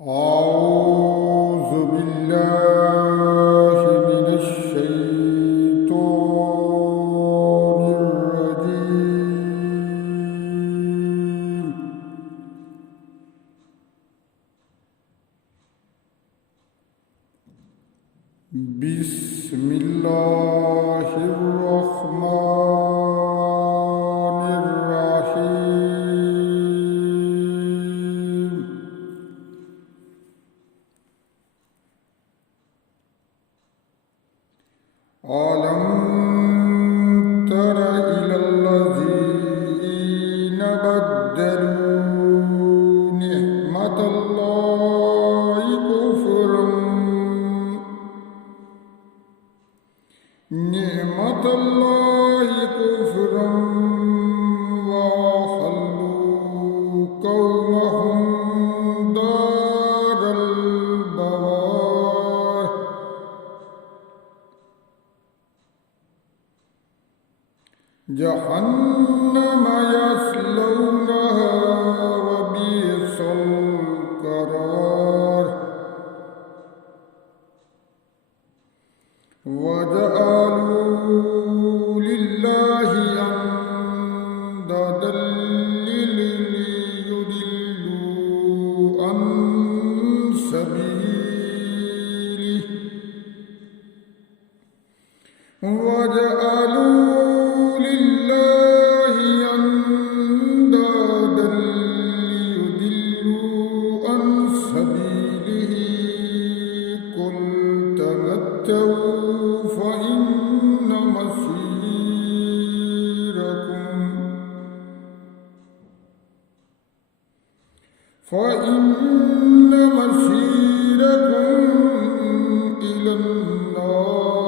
أعوذ بالله من الشيطان الرجيم. بسم الله الرحمن الرحيم. ألم تر إلى الذين بدلوا نعمة الله كفرا وأحلوا قومهم دار البوار جهنم يصلونها وبئس القرار وجعلوا لله أندادا ليضلوا عن سبيله وجعلوا لله أندادا ليضلوا عن سبيله قل تمتعوا فإن مسيركم إلى النار.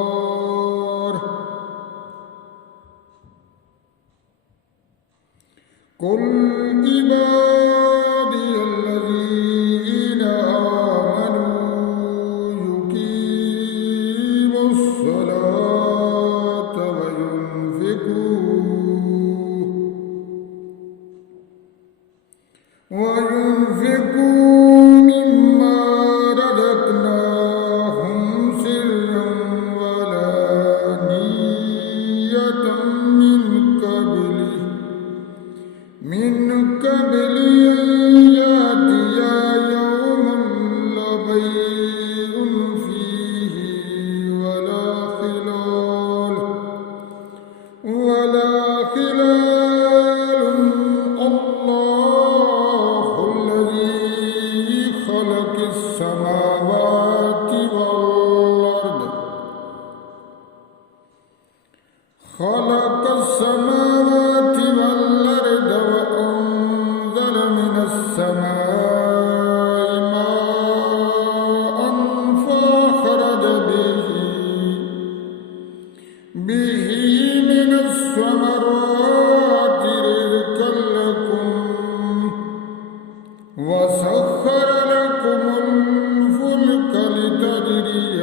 قل عبادي الذين آمنوا يقيموا الصلاة وينفقوا مما رزقناهم سرا وعلانية من قبل أن يأتي يوم لا بيع فيه ولا خلال الله الذي خلق السماوات والأرض وأنزل من السماء ماء فأخرج به من الثمرات رزقا لكم وسخر لكم الفلك لتجري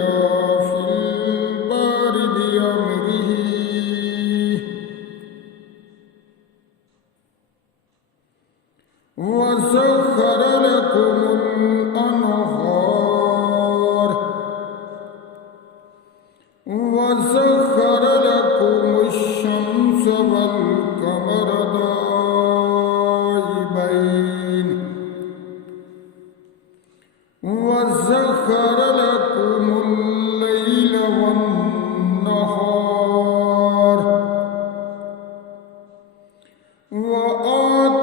في البحر بأمره وسخر لكم الأنهار وسخر لكم الشمس والقمر دائبين وسخر لكم الليل والنهار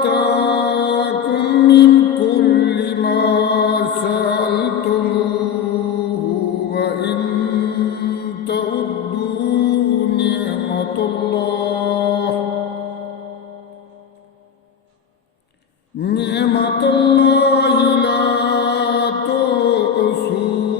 وآتاكم من كل ما سألتموه وإن تعدوا نعمة الله لا تحصوها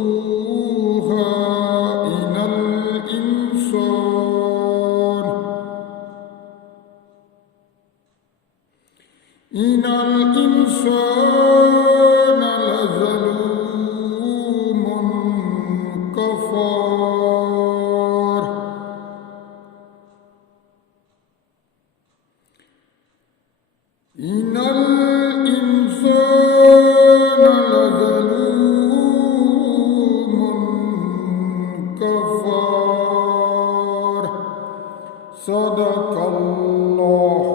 صدق الله